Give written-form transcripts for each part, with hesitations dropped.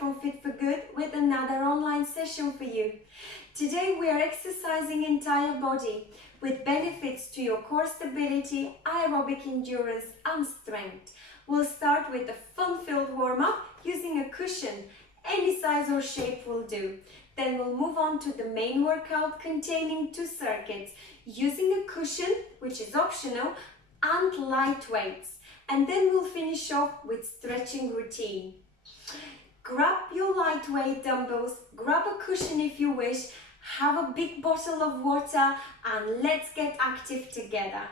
from Fit for Good with another online session for you. Today we are exercising entire body with benefits to your core stability, aerobic endurance and strength. We'll start with a fun-filled warm-up using a cushion. Any size or shape will do. Then we'll move on to the main workout containing 2 circuits using a cushion, which is optional, and light weights. And then we'll finish off with stretching routine. Grab your lightweight dumbbells, grab a cushion if you wish, have a big bottle of water, and let's get active together.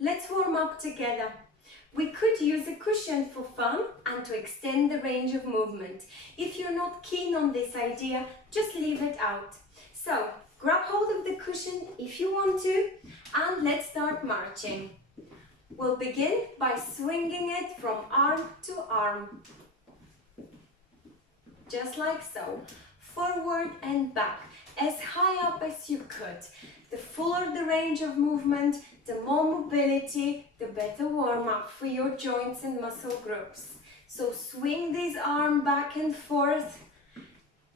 Let's warm up together. We could use a cushion for fun and to extend the range of movement. If you're not keen on this idea, just leave it out. So, grab hold of the cushion if you want to, and let's start marching. We'll begin by swinging it from arm to arm. Just like so. Forward and back, as high up as you could. The fuller the range of movement, the more mobility, the better warm-up for your joints and muscle groups. So swing this arm back and forth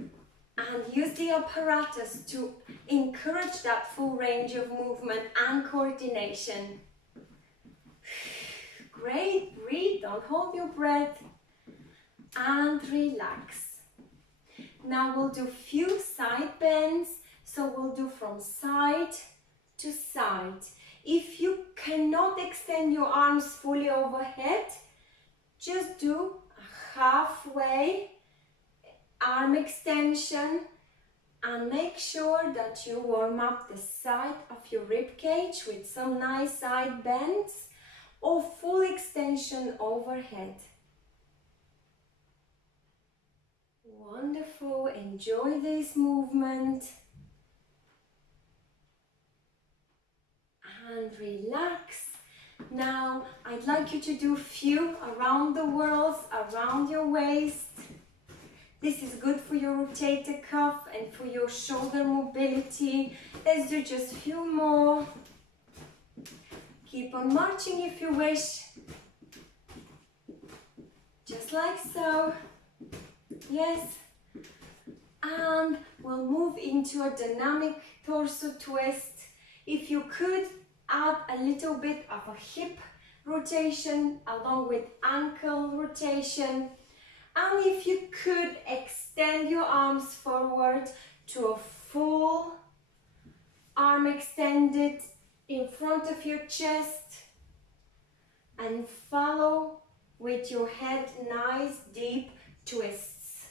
and use the apparatus to encourage that full range of movement and coordination. Great, breathe, don't hold your breath and relax. Now we'll do few side bends, so we'll do from side to side. If you cannot extend your arms fully overhead, just do a halfway arm extension and make sure that you warm up the side of your rib cage with some nice side bends or full extension overhead. Wonderful, enjoy this movement. And relax. Now I'd like you to do a few around the whirls, around your waist. This is good for your rotator cuff and for your shoulder mobility. Let's do just a few more. Keep on marching if you wish. Just like so. Yes. And we'll move into a dynamic torso twist. If you could, add a little bit of a hip rotation along with ankle rotation. And if you could, extend your arms forward to a full arm extended in front of your chest and follow with your head nice deep twists.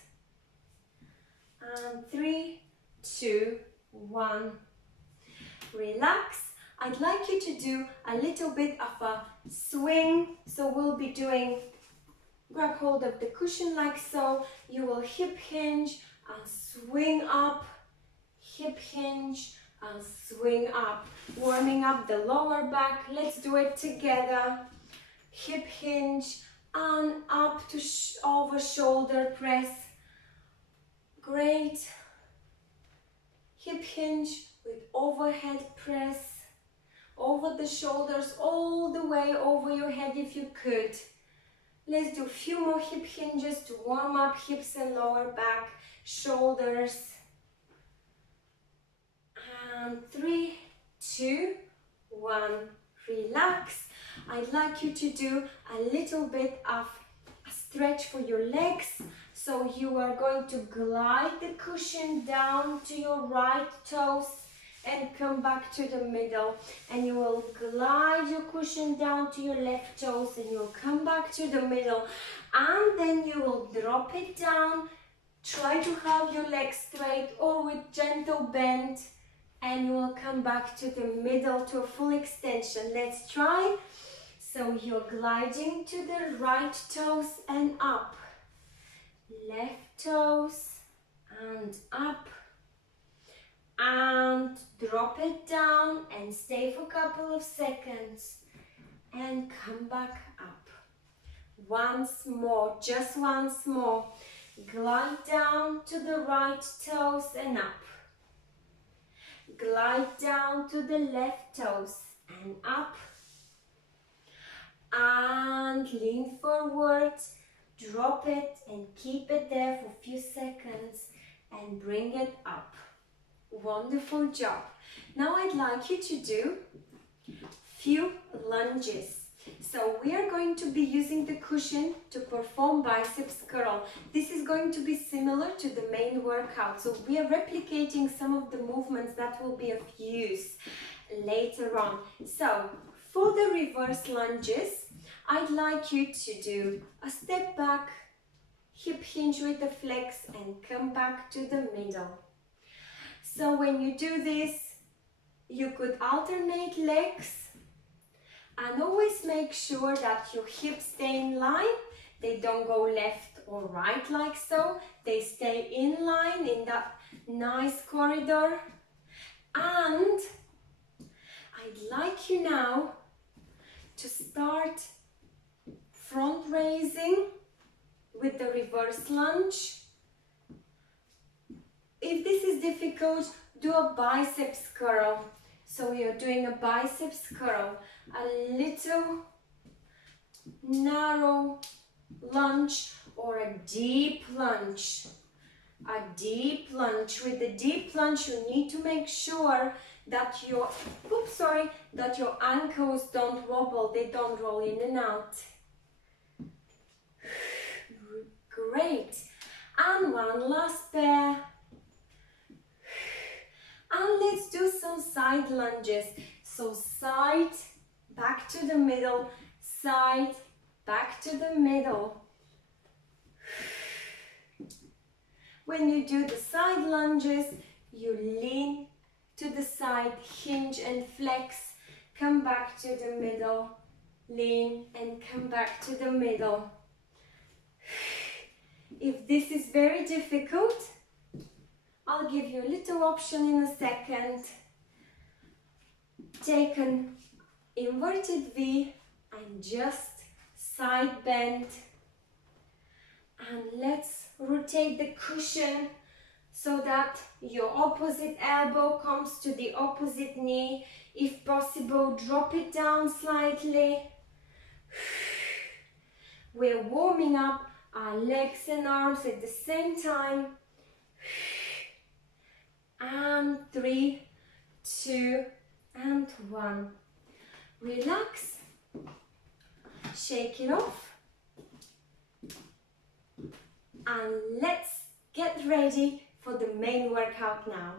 And 3, 2, 1. Relax. I'd like you to do a little bit of a swing. So we'll be doing, grab hold of the cushion like so. You will hip hinge and swing up, hip hinge and swing up. Warming up the lower back. Let's do it together. Hip hinge and up to over shoulder press. Great. Hip hinge with overhead press. Over the shoulders, all the way over your head if you could. Let's do a few more hip hinges to warm up hips and lower back, shoulders. And 3, 2, 1. Relax. I'd like you to do a little bit of a stretch for your legs. So you are going to glide the cushion down to your right toes and come back to the middle, and you will glide your cushion down to your left toes and you'll come back to the middle, and then you will drop it down. Try to have your legs straight or with gentle bend, and you will come back to the middle to a full extension. Let's try. So you're gliding to the right toes and up, left toes and up, and drop it down and stay for a couple of seconds and come back up. Once more, just once more. Glide down to the right toes and up. glide down to the left toes and up, and lean forward, drop it and keep it there for a few seconds and bring it up. Wonderful job. Now I'd like you to do few lunges. So we are going to be using the cushion to perform biceps curl. This is going to be similar to the main workout. So we are replicating some of the movements that will be of use later on. So for the reverse lunges, I'd like you to do a step back, hip hinge with the flex, and come back to the middle. So when you do this, you could alternate legs and always make sure that your hips stay in line. They don't go left or right like so. They stay in line in that nice corridor. And I'd like you now to start front raising with the reverse lunge. If this is difficult, do a biceps curl. So you're doing a biceps curl, a little narrow lunge or a deep lunge. A deep lunge. With the deep lunge, you need to make sure that your ankles don't wobble, they don't roll in and out. Great. And one last pair. And let's do some side lunges. So side, back to the middle, side, back to the middle. When you do the side lunges, you lean to the side, hinge and flex, come back to the middle, lean and come back to the middle. If this is very difficult, I'll give you a little option in a second. Take an inverted V and just side bend. And let's rotate the cushion so that your opposite elbow comes to the opposite knee. If possible, drop it down slightly. We're warming up our legs and arms at the same time. And 3, 2, and 1. Relax. Shake it off. And let's get ready for the main workout now.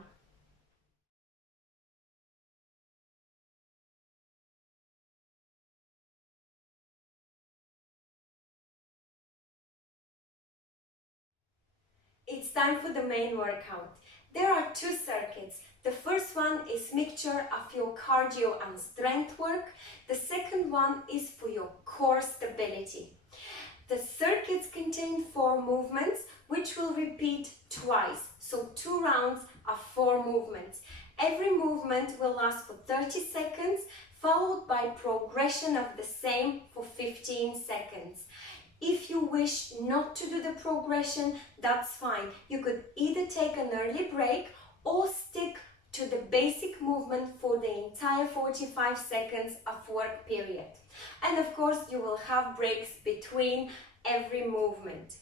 It's time for the main workout. There are 2 circuits. The first one is mixture of your cardio and strength work. The second one is for your core stability. The circuits contain 4 movements which will repeat twice. So 2 rounds of 4 movements. Every movement will last for 30 seconds, followed by progression of the same for 15 seconds. If you wish not to do the progression, that's fine. You could either take an early break or stick to the basic movement for the entire 45 seconds of work period. And of course, you will have breaks between every movement.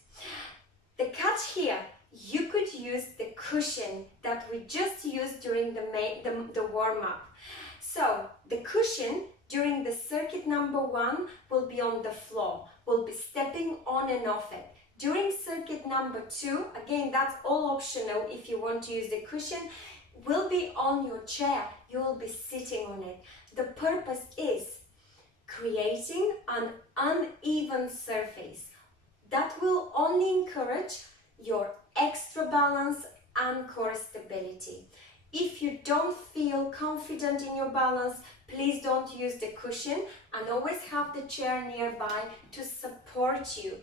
The catch here, you could use the cushion that we just used during the warm-up. So the cushion during the circuit number 1 will be on the floor. We'll be stepping on and off it. During circuit number 2, again, that's all optional if you want to use the cushion, will be on your chair. You will be sitting on it. The purpose is creating an uneven surface. That will only encourage your extra balance and core stability. If you don't feel confident in your balance, please don't use the cushion, and always have the chair nearby to support you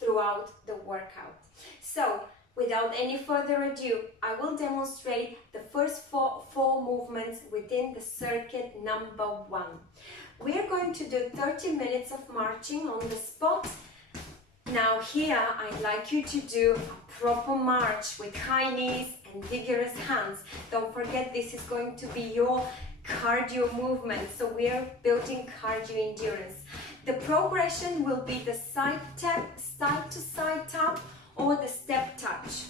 throughout the workout. So, without any further ado, I will demonstrate the first four movements within the circuit number 1. We are going to do 30 minutes of marching on the spot. Now here, I'd like you to do a proper march with high knees and vigorous hands. Don't forget, this is going to be your cardio movement, so we are building cardio endurance. The progression will be the side tap, side to side tap, or the step touch.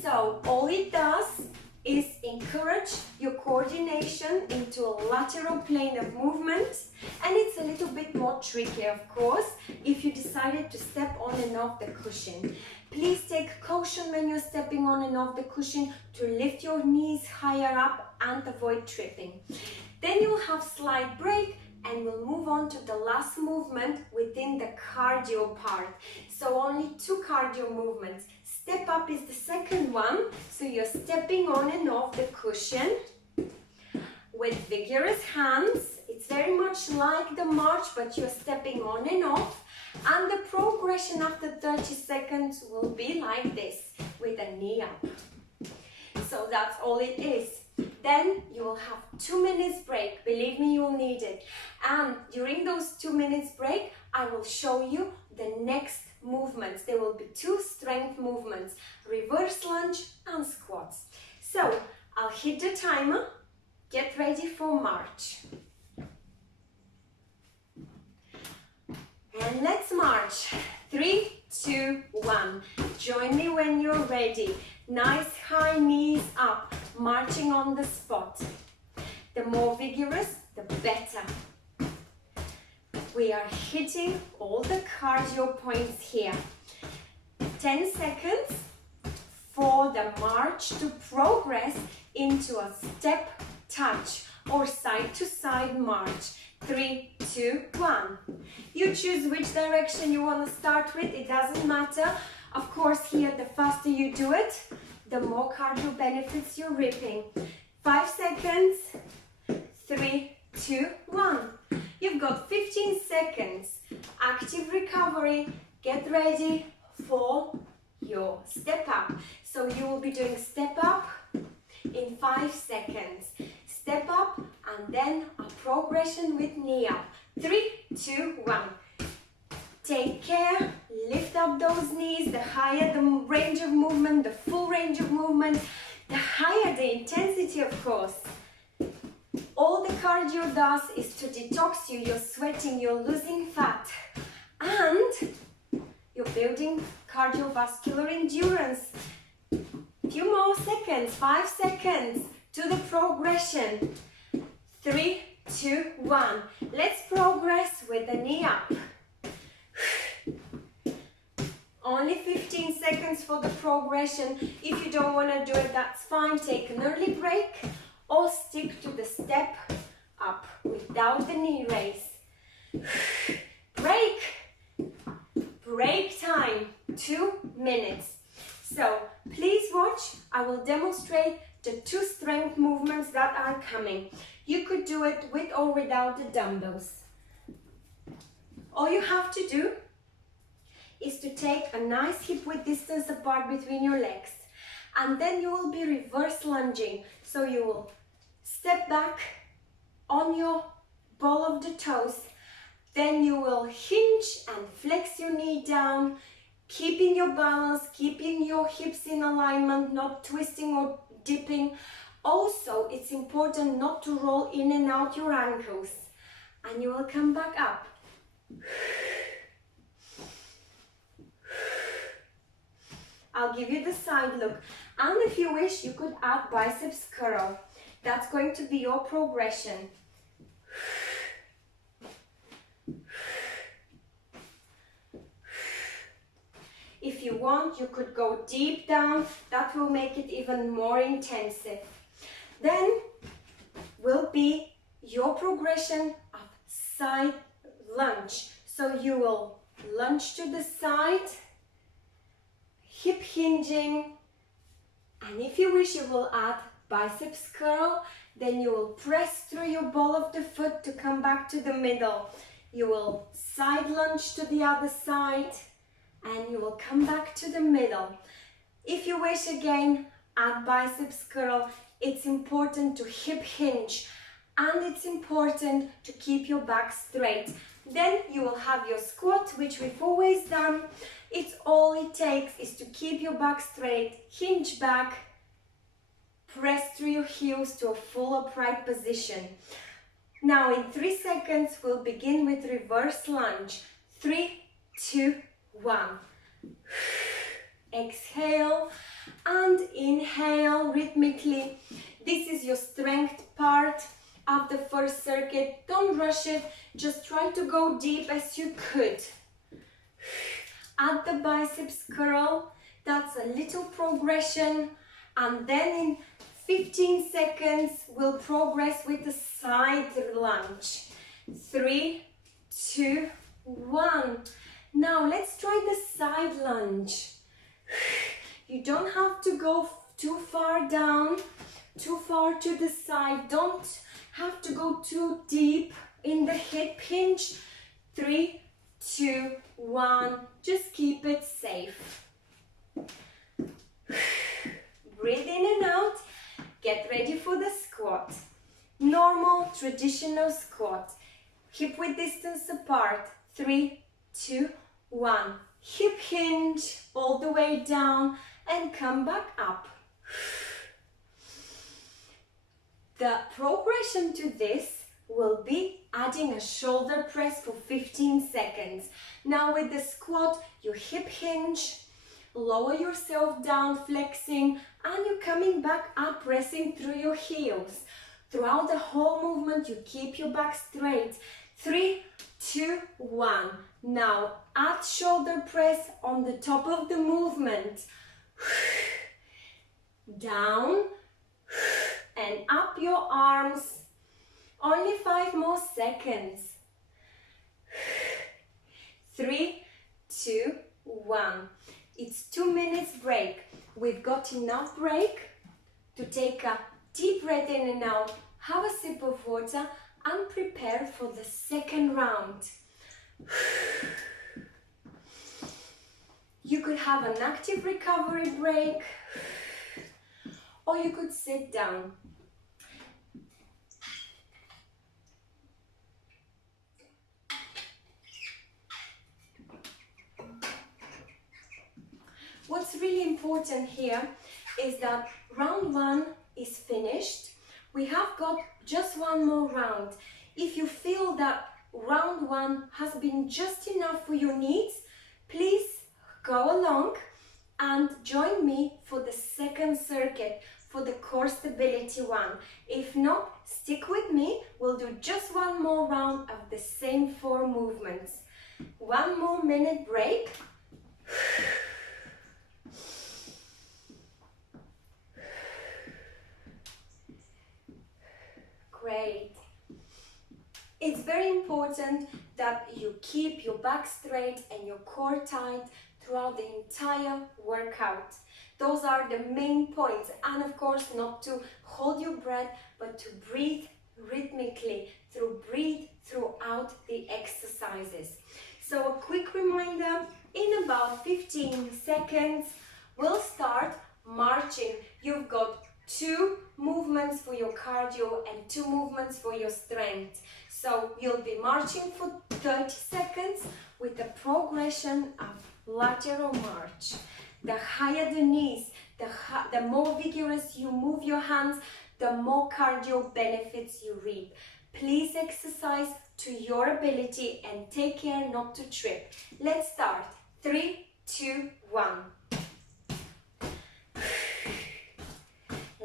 So all it does is encourage your coordination into a lateral plane of movement, and it's a little bit more tricky, of course, if you decided to step on and off the cushion. Please take caution when you're stepping on and off the cushion to lift your knees higher up and avoid tripping. Then you'll have slight break, and we'll move on to the last movement within the cardio part. So only 2 cardio movements. Step up is the second one, so you're stepping on and off the cushion with vigorous hands. It's very much like the march, but you're stepping on and off. And the progression after 30 seconds will be like this, with a knee up. So that's all it is. Then you will have 2 minutes break. Believe me, you will need it. And during those 2 minutes break, I will show you the next movements. There will be 2 strength movements, reverse lunge and squats. So I'll hit the timer. Get ready for march. And let's march. 3, 2, 1. Join me when you're ready. Nice high knees up, marching on the spot. The more vigorous, the better. We are hitting all the cardio points here. 10 seconds for the march to progress into a step touch or side to side march. 3, 2, 1. You choose which direction you want to start with, it doesn't matter. Of course, here, the faster you do it, the more cardio benefits you're reaping. 5 seconds. 3, 2, 1. You've got 15 seconds. Active recovery. Get ready for your step up. So you will be doing step up in 5 seconds. Step up and then a progression with knee up. 3, 2, 1. Take care, lift up those knees. The higher the range of movement, the full range of movement, the higher the intensity, of course. All the cardio does is to detox you. You're sweating, you're losing fat, and you're building cardiovascular endurance. Few more seconds, 5 seconds to the progression. 3, 2, 1. Let's progress with the knee up. Only 15 seconds for the progression. If you don't want to do it, that's fine. Take an early break or stick to the step up without the knee raise. Break. Break time. 2 minutes. So please watch. I will demonstrate the 2 strength movements that are coming. You could do it with or without the dumbbells. All you have to do is to take a nice hip width distance apart between your legs, and then you will be reverse lunging. So you will step back on your ball of the toes, then you will hinge and flex your knee down, keeping your balance, keeping your hips in alignment, not twisting or dipping. Also, it's important not to roll in and out your ankles, and you will come back up. I'll give you the side look, and if you wish, you could add biceps curl. That's going to be your progression. If you want, you could go deep down. That will make it even more intensive. Then will be your progression of side lunge. So you will lunge to the side, hip hinging, and if you wish, you will add biceps curl. Then you will press through your ball of the foot to come back to the middle. You will side lunge to the other side, and you will come back to the middle. If you wish, again, add biceps curl. It's important to hip hinge, and it's important to keep your back straight. Then you will have your squat, which we've always done. It's all it takes is to keep your back straight, hinge back, press through your heels to a full upright position. Now in 3 seconds, we'll begin with reverse lunge. 3, 2, 1. Exhale and inhale rhythmically. This is your strength part of the first circuit. Don't rush it, just try to go deep as you could. Add the biceps curl, that's a little progression, and then in 15 seconds we'll progress with the side lunge. 3, 2, 1. Now let's try the side lunge. You don't have to go too far down, too far to the side. Don't have to go too deep in the hip hinge. 3, 2, 1. Just keep it safe. Breathe in and out. Get ready for the squat. Normal, traditional squat. Hip width distance apart. 3, 2, 1. Hip hinge all the way down and come back up. The progression to this will be adding a shoulder press for 15 seconds. Now with the squat, you hip hinge, lower yourself down, flexing, and you're coming back up, pressing through your heels. Throughout the whole movement, you keep your back straight. 3, 2, 1. Now add shoulder press on the top of the movement. Down and up your arms. Only 5 more seconds. 3, 2, 1. It's 2 minutes break. We've got enough break to take a deep breath in and out, have a sip of water, and prepare for the second round. You could have an active recovery break, or you could sit down. What's really important here is that round 1 is finished. We have got just one more round. If you feel that round 1 has been just enough for your needs, please go along and join me for the second circuit, for the core stability one. If not, stick with me. We'll do just one more round of the same 4 movements. 1 more minute break. Great. It's very important that you keep your back straight and your core tight throughout the entire workout. Those are the main points. And of course, not to hold your breath, but to breathe rhythmically, breathe throughout the exercises. So a quick reminder, in about 15 seconds, we'll start marching. You've got 2 movements for your cardio and 2 movements for your strength. So you'll be marching for 30 seconds with a progression of lateral march. The higher the knees, the more vigorous you move your hands, the more cardio benefits you reap. Please exercise to your ability and take care not to trip. Let's start. 3, 2, 1.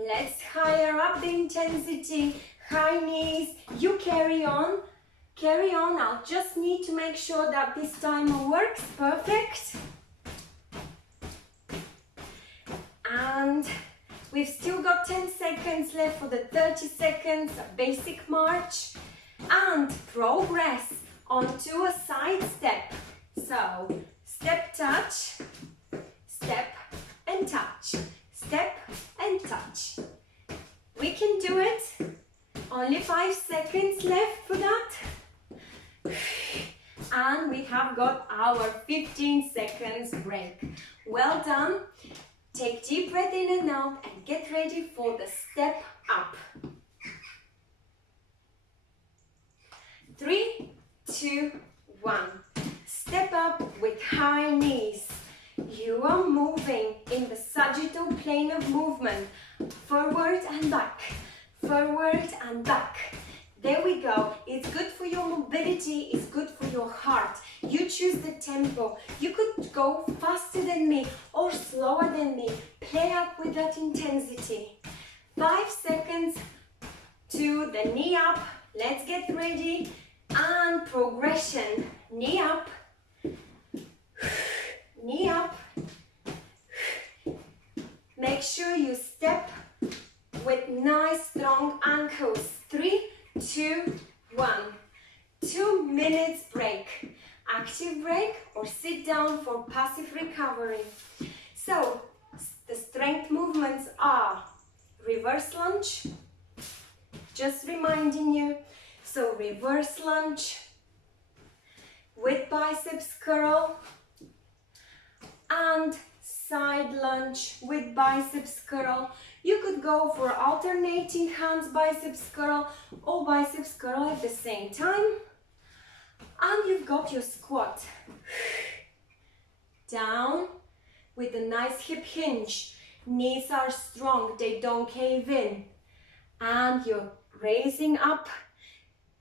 Let's higher up the intensity, high knees. You carry on, I'll just need to make sure that this timer works. Perfect. And we've still got 10 seconds left for the 30 seconds basic march, and progress onto a side step. So step, touch, step and touch. Step and touch. We can do it. Only 5 seconds left for that. And we have got our 15 seconds break. Well done. Take deep breath in and out and get ready for the step up. 3, 2, 1. Step up with high knees. You are moving in the sagittal plane of movement. Forward and back. Forward and back. There we go. It's good for your mobility. It's good for your heart. You choose the tempo. You could go faster than me or slower than me. Play up with that intensity. 5 seconds to the knee up. Let's get ready. And progression. Knee up. Knee up. Make sure you step with nice strong ankles. 3, 2, 1. 2 minutes break. Active break or sit down for passive recovery. So the strength movements are reverse lunge. Just reminding you. So reverse lunge with biceps curl and side lunge with biceps curl. You could go for alternating hands biceps curl or biceps curl at the same time. And you've got your squat. Down with a nice hip hinge. Knees are strong, they don't cave in. And you're raising up.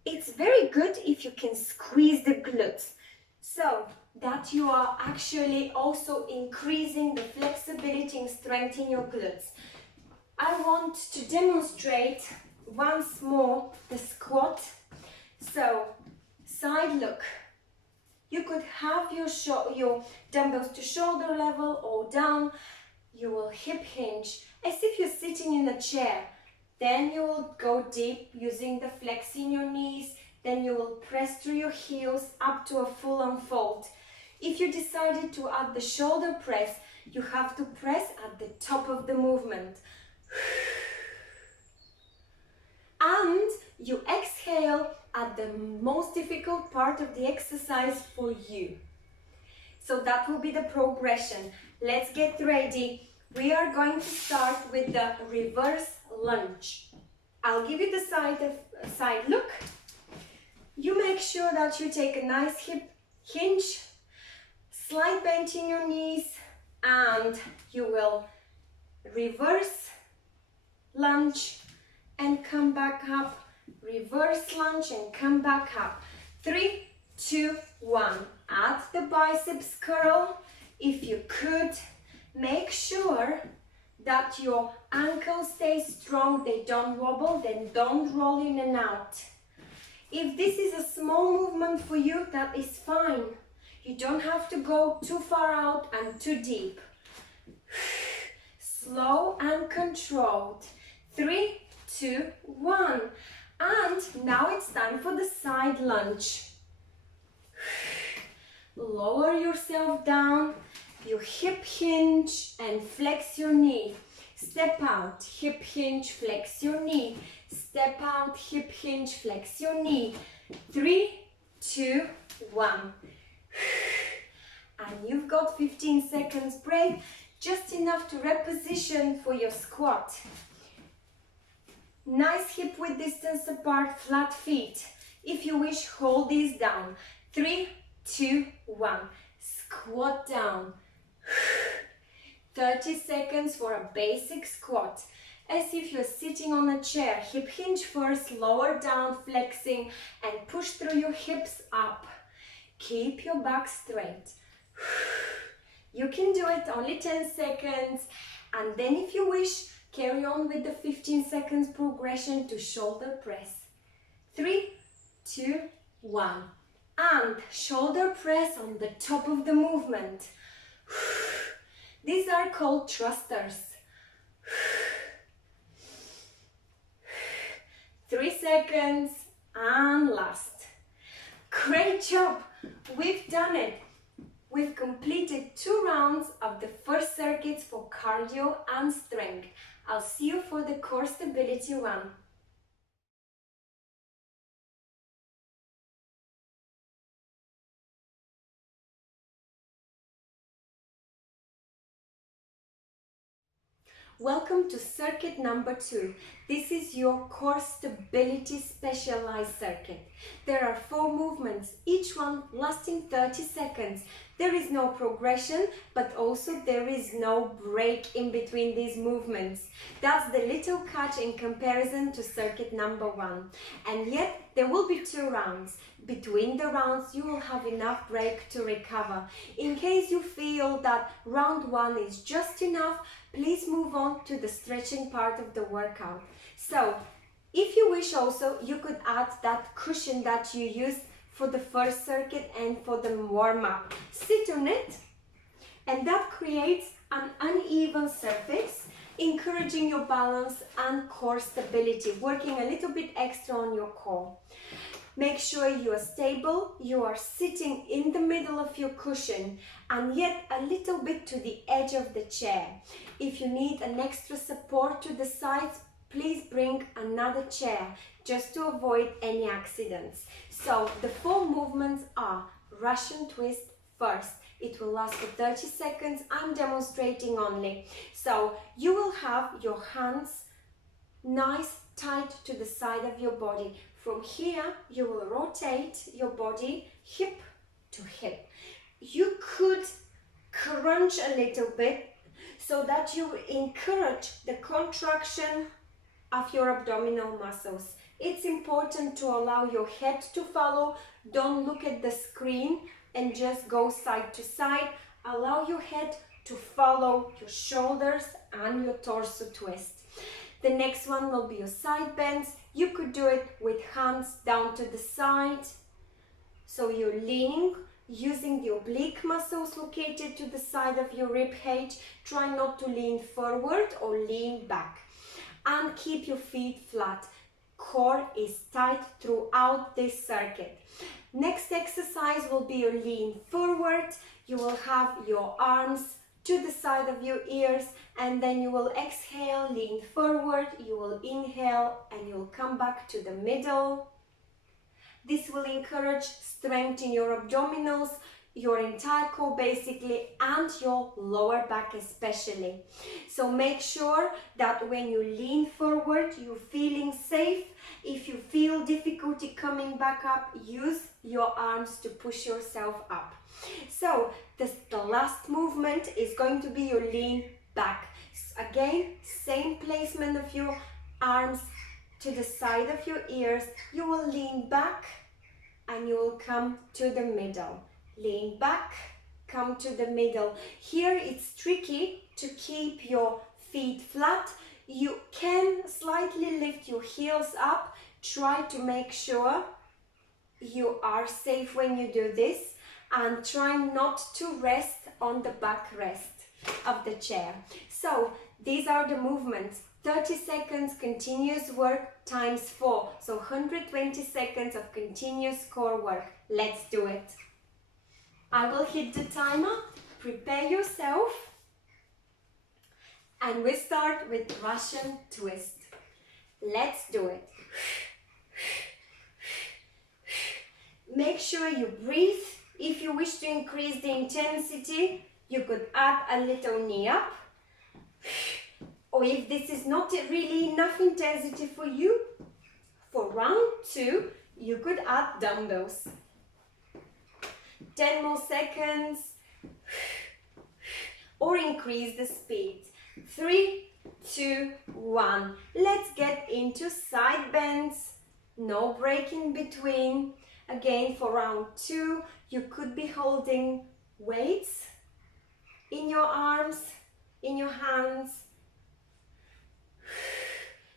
It's very good if you can squeeze the glutes, so that you are actually also increasing the flexibility and strength in your glutes. I want to demonstrate once more the squat. So, side look. You could have your dumbbells to shoulder level or down. You will hip hinge as if you're sitting in a chair. Then you will go deep using the flex in your knees. Then you will press through your heels up to a full unfold. If you decided to add the shoulder press, you have to press at the top of the movement. And you exhale at the most difficult part of the exercise for you. So that will be the progression. Let's get ready. We are going to start with the reverse lunge. I'll give you the side look. You make sure that you take a nice hip hinge, slight bend in your knees, and you will reverse lunge and come back up, reverse lunge and come back up. 3, 2, 1. Add the biceps curl. If you could, make sure that your ankles stay strong, they don't wobble, then don't roll in and out. If this is a small movement for you, that is fine. You don't have to go too far out and too deep. Slow and controlled. 3, 2, 1. And now it's time for the side lunge. Lower yourself down. You hip hinge and flex your knee. Step out, hip hinge, flex your knee. Step out, hip hinge, flex your knee. 3, 2, 1. And you've got 15 seconds break, just enough to reposition for your squat. Nice hip width distance apart, flat feet. If you wish, hold these down. 3, 2, 1. Squat down. 30 seconds for a basic squat. As if you're sitting on a chair. Hip hinge first, lower down, flexing, and push through your hips up. Keep your back straight. You can do it, only 10 seconds. And then if you wish, carry on with the 15 seconds progression to shoulder press. 3, 2, 1. And shoulder press on the top of the movement. These are called thrusters. 3 seconds and last. Great job! We've done it. We've completed 2 rounds of the first circuits for cardio and strength. I'll see you for the core stability one. Welcome to circuit number 2. This is your core stability specialized circuit. There are 4 movements, each one lasting 30 seconds. There is no progression, but also there is no break in between these movements. That's the little catch in comparison to circuit number 1. And yet there will be 2 rounds. Between the rounds, you will have enough break to recover. In case you feel that round 1 is just enough, please move on to the stretching part of the workout. So, if you wish also, you could add that cushion that you used for the first circuit and for the warm-up. Sit on it, and that creates an uneven surface, encouraging your balance and core stability, working a little bit extra on your core. Make sure you are stable, you are sitting in the middle of your cushion and yet a little bit to the edge of the chair. If you need an extra support to the sides, please bring another chair just to avoid any accidents. So the 4 movements are Russian twist first. It will last for 30 seconds. I'm demonstrating only. So you will have your hands nice tight to the side of your body. From here, you will rotate your body hip to hip. You could crunch a little bit so that you encourage the contraction of your abdominal muscles. It's important to allow your head to follow. Don't look at the screen and just go side to side. Allow your head to follow your shoulders and your torso twist. The next one will be your side bends. You could do it with hands down to the side. So you're leaning, using the oblique muscles located to the side of your rib cage. Try not to lean forward or lean back. And keep your feet flat. Core is tight throughout this circuit. Next exercise will be your lean forward. You will have your arms to the side of your ears, and then you will exhale, lean forward, you will inhale, and you'll come back to the middle. This will encourage strength in your abdominals, your entire core basically, and your lower back especially. So make sure that when you lean forward, you're feeling safe. If you feel difficulty coming back up, use your arms to push yourself up. So the last movement is going to be your lean back. Again, same placement of your arms to the side of your ears. You will lean back and you will come to the middle. Lean back, come to the middle. Here it's tricky to keep your feet flat. You can slightly lift your heels up. Try to make sure you are safe when you do this, and try not to rest on the backrest of the chair. So these are the movements. 30 seconds continuous work times 4. So 120 seconds of continuous core work. Let's do it. I will hit the timer. Prepare yourself. And we start with Russian twist. Let's do it. Make sure you breathe. If you wish to increase the intensity, you could add a little knee up. Or if this is not really enough intensity for you, for round 2, you could add dumbbells. 10 more seconds. Or increase the speed. 3, 2, 1. Let's get into side bends. No break in between. Again, for round 2, you could be holding weights in your arms, in your hands.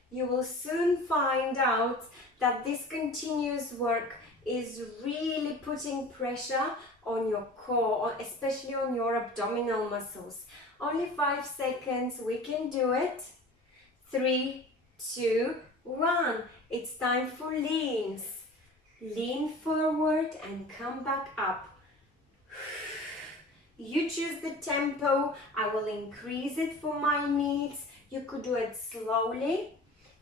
You will soon find out that this continuous work is really putting pressure on your core, especially on your abdominal muscles. Only 5 seconds, we can do it. 3, 2, 1. It's time for leans. Lean forward and come back up. You choose the tempo. I will increase it for my needs. You could do it slowly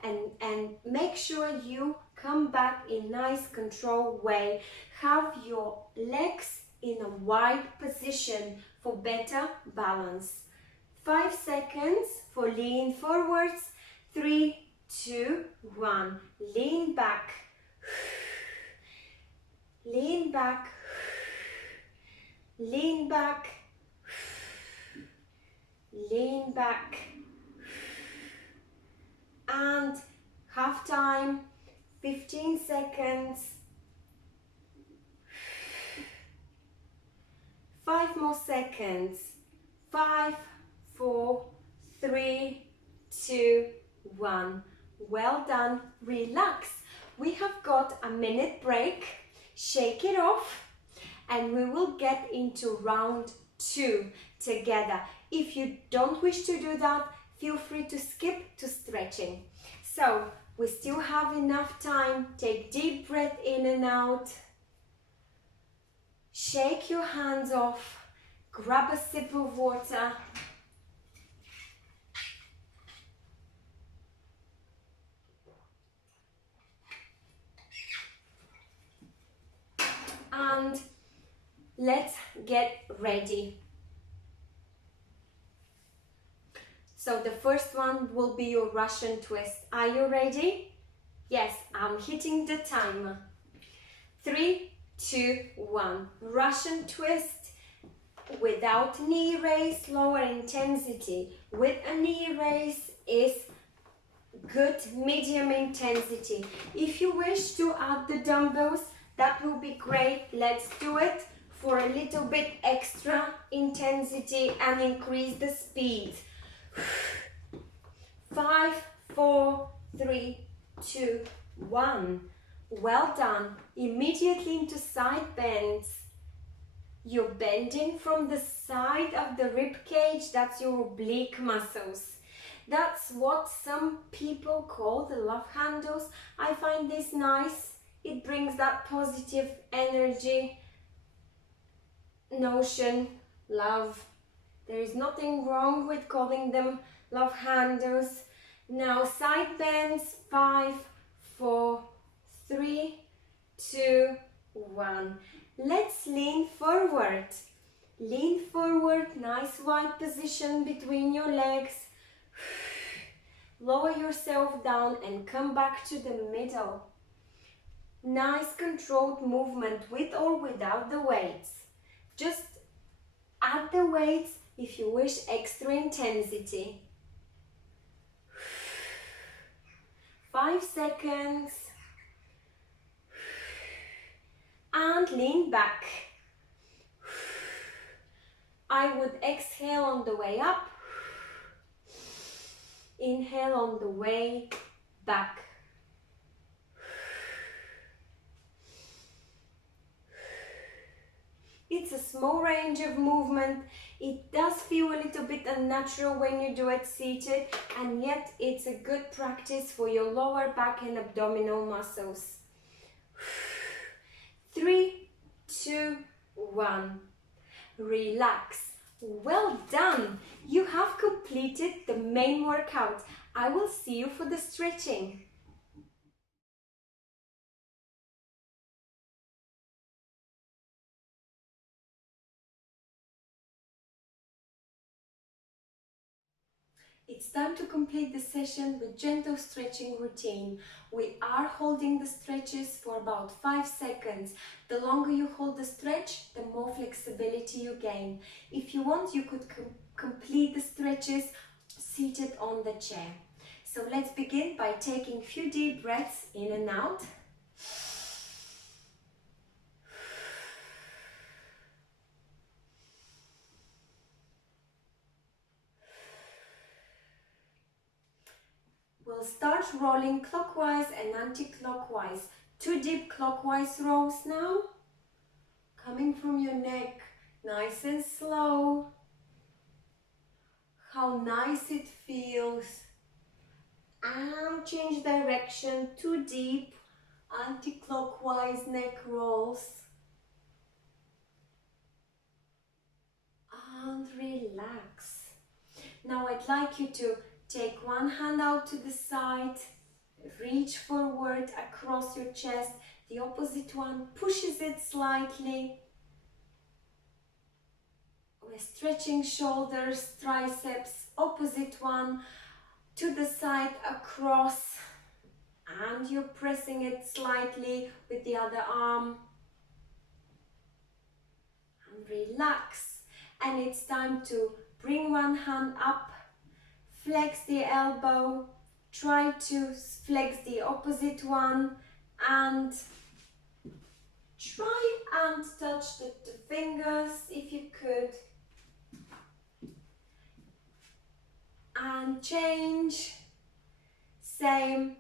and make sure you come back in nice controlled way. Have your legs in a wide position for better balance. 5 seconds for lean forwards. 3, 2, 1. Lean back. Lean back. Lean back. Lean back. And half time. 15 seconds. 5 more seconds. 5, 4, 3, 2, 1. Well done. Relax. We have got a minute break. Shake it off and we will get into round 2 together. If you don't wish to do that, feel free to skip to stretching. So we still have enough time. Take deep breath in and out. Shake your hands off. Grab a sip of water. And let's get ready. So the first one will be your Russian twist. Are you ready? Yes, I'm hitting the timer. 3, 2, 1. Russian twist without knee raise, lower intensity. With a knee raise is good medium intensity. If you wish to add the dumbbells, that will be great. Let's do it for a little bit extra intensity and increase the speed. 5, 4, 3, 2, 1. Well done. Immediately into side bends. You're bending from the side of the rib cage. That's your oblique muscles. That's what some people call the love handles. I find this nice. It brings that positive energy, notion, love. There is nothing wrong with calling them love handles. Now side bends. 5, 4, 3, 2, 1. Let's lean forward. Lean forward, nice wide position between your legs. Lower yourself down and come back to the middle. Nice controlled movement with or without the weights. Just add the weights if you wish extra intensity. 5 seconds. And lean back. I would exhale on the way up. Inhale on the way back. It's a small range of movement. It does feel a little bit unnatural when you do it seated, and yet it's a good practice for your lower back and abdominal muscles. 3, 2, 1. Relax. Well done. You have completed the main workout. I will see you for the stretching. It's time to complete the session with gentle stretching routine. We are holding the stretches for about 5 seconds. The longer you hold the stretch, the more flexibility you gain. If you want, you could complete the stretches seated on the chair. So let's begin by taking a few deep breaths in and out. We'll start rolling clockwise and anti-clockwise. 2 deep clockwise rolls now. Coming from your neck, nice and slow. How nice it feels. And change direction, 2 deep anti-clockwise neck rolls. And relax. Now I'd like you to take one hand out to the side, reach forward across your chest, the opposite one pushes it slightly. we're stretching shoulders, triceps, opposite one to the side, across, and you're pressing it slightly with the other arm. And relax. And it's time to bring one hand up, flex the elbow, try to flex the opposite one, and try and touch the fingers if you could. And change. Same.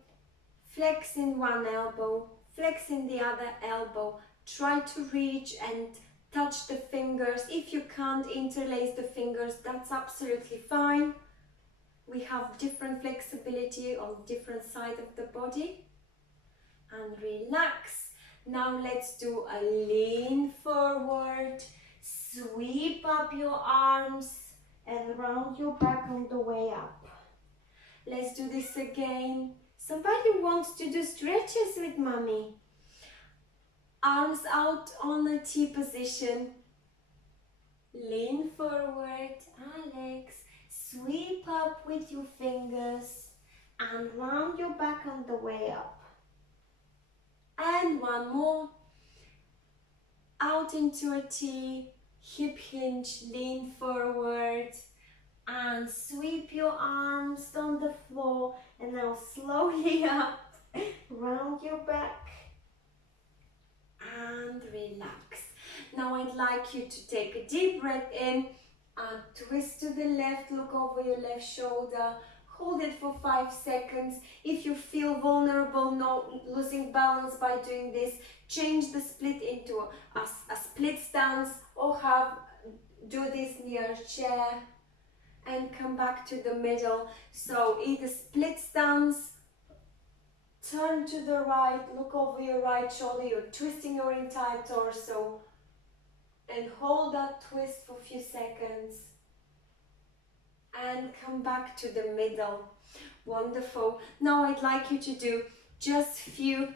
Flexing one elbow, flexing the other elbow. Try to reach and touch the fingers. If you can't interlace the fingers, that's absolutely fine. We have different flexibility on different side of the body. And relax. Now let's do a lean forward. Sweep up your arms and round your back on the way up. Let's do this again. Somebody wants to do stretches with mommy. Arms out on a T position. Lean forward, Alex. Sweep up with your fingers and round your back on the way up. And one more. Out into a T, hip hinge, lean forward. And sweep your arms on the floor, and now slowly up, round your back, and relax. Now I'd like you to take a deep breath in and twist to the left, look over your left shoulder, hold it for 5 seconds. If you feel vulnerable, no losing balance by doing this, change the split into a split stance, or do this near a chair. And come back to the middle. So either split stance, turn to the right, look over your right shoulder, you're twisting your entire torso, and hold that twist for a few seconds. And come back to the middle. Wonderful. Now I'd like you to do just few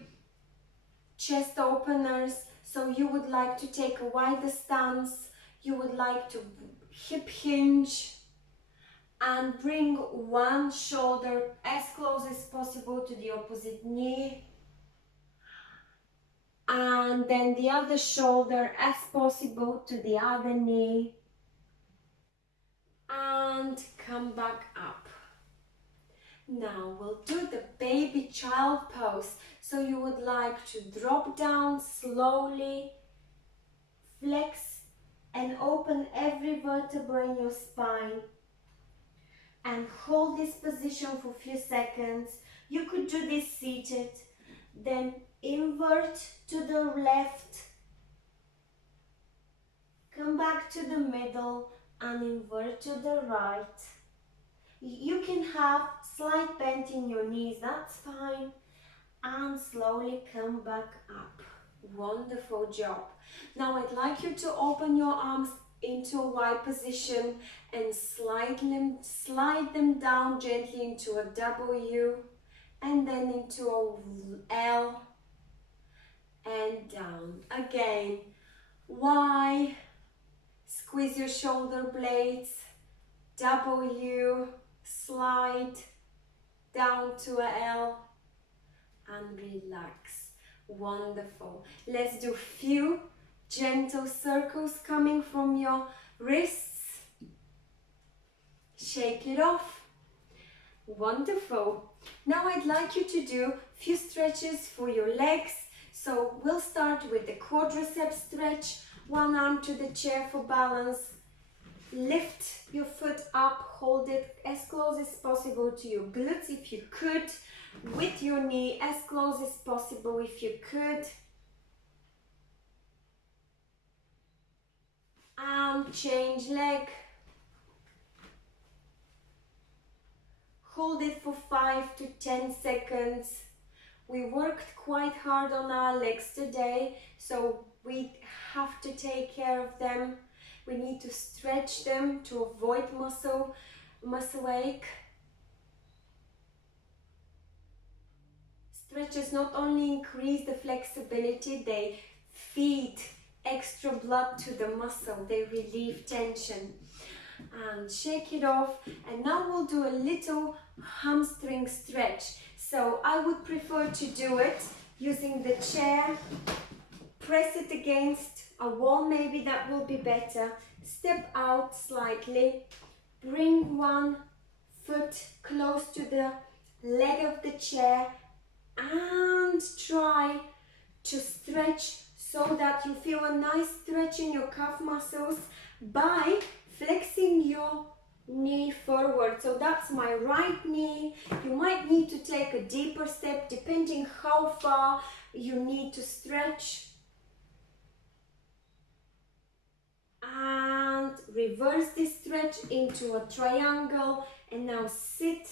chest openers. So you would like to take a wider stance, you would like to hip hinge, and bring one shoulder as close as possible to the opposite knee, and then the other shoulder as possible to the other knee, and come back up. Now we'll do the baby child pose. So you would like to drop down slowly, flex and open every vertebra in your spine, and hold this position for a few seconds. You could do this seated, then invert to the left, come back to the middle, and invert to the right. You can have slight bend in your knees, that's fine, and slowly come back up. Wonderful job. Now I'd like you to open your arms into a Y position and slide them down gently into a W, and then into a L, and down. Again, Y, squeeze your shoulder blades, W, slide down to a L, and relax. Wonderful. Let's do few gentle circles coming from your wrists. Shake it off. Wonderful. Now I'd like you to do few stretches for your legs. So we'll start with the quadriceps stretch. One arm to the chair for balance. Lift your foot up, hold it as close as possible to your glutes if you could. With your knee as close as possible if you could. And change leg. Hold it for 5 to 10 seconds. We worked quite hard on our legs today, so we have to take care of them. We need to stretch them to avoid muscle ache. Stretches not only increase the flexibility, they feed extra blood to the muscle, they relieve tension. And shake it off, and now we'll do a little hamstring stretch. So I would prefer to do it using the chair, press it against a wall, maybe that will be better. Step out slightly, bring one foot close to the leg of the chair and try to stretch so that you feel a nice stretch in your calf muscles by flexing your knee forward. So that's my right knee. You might need to take a deeper step depending how far you need to stretch. And reverse this stretch into a triangle, and now sit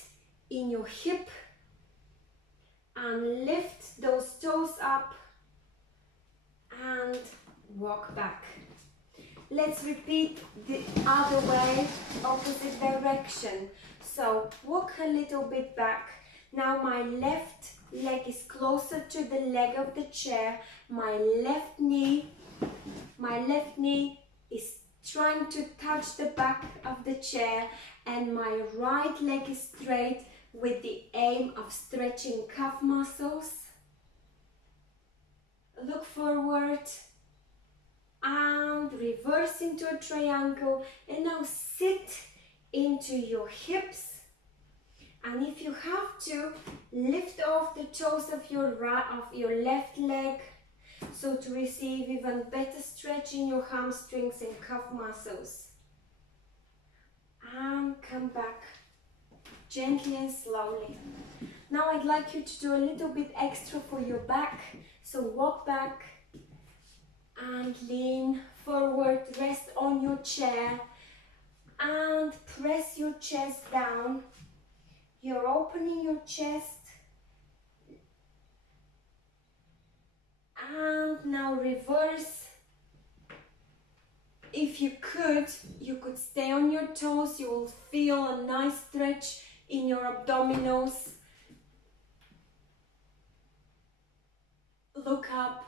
in your hip and lift those toes up and walk back. Let's repeat the other way, opposite direction. So walk a little bit back. Now my left leg is closer to the leg of the chair. My left knee is trying to touch the back of the chair, and my right leg is straight with the aim of stretching calf muscles. Look forward and reverse into a triangle, and now sit into your hips, and if you have to, lift off the toes of your left leg, so to receive even better stretch in your hamstrings and calf muscles. And come back gently and slowly. Now I'd like you to do a little bit extra for your back, so walk back and lean forward, rest on your chair and press your chest down. You're opening your chest, and now reverse. If you could stay on your toes. You will feel a nice stretch in your abdominals. Look up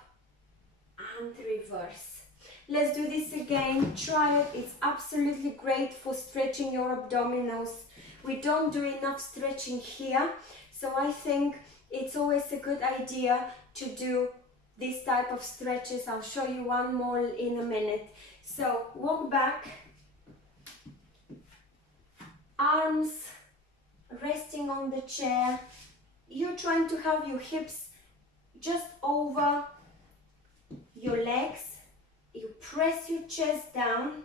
and reverse. Let's do this again. Try it. It's absolutely great for stretching your abdominals. We don't do enough stretching here, so I think it's always a good idea to do this type of stretches. I'll show you one more in a minute. So walk back, arms resting on the chair. You're trying to have your hips just over your legs. You press your chest down,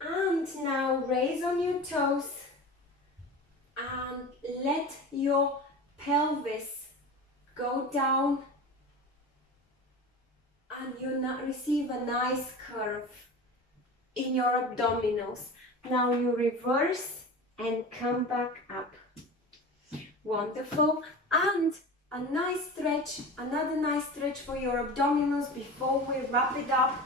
and now raise on your toes and let your pelvis go down, and you now receive a nice curve in your abdominals. Now you reverse and come back up. Wonderful. And a nice stretch, another nice stretch for your abdominals before we wrap it up.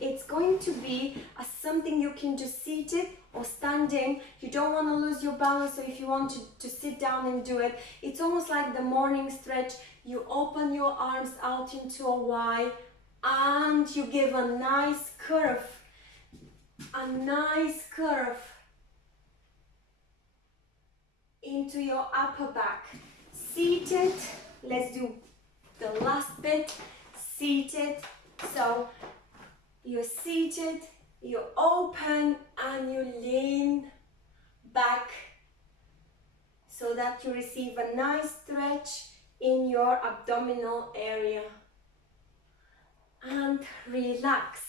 It's going to be something you can do seated or standing. You don't want to lose your balance, so if you want to sit down and do it, it's almost like the morning stretch. You open your arms out into a Y and you give a nice curve, into your upper back. Seated. Let's do the last bit. Seated. So you're seated, you open and you lean back so that you receive a nice stretch in your abdominal area. And relax.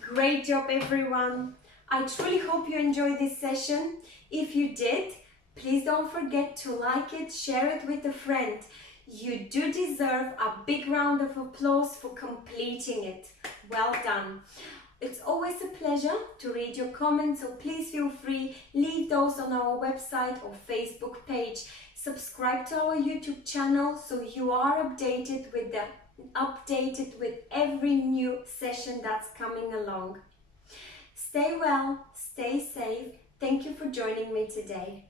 Great job, everyone. I truly hope you enjoyed this session. If you did, please don't forget to like it, share it with a friend. You do deserve a big round of applause for completing it. Well done. It's always a pleasure to read your comments, so please feel free, leave those on our website or Facebook page. Subscribe to our YouTube channel so you are updated with every new session that's coming along. Stay well, stay safe. Thank you for joining me today.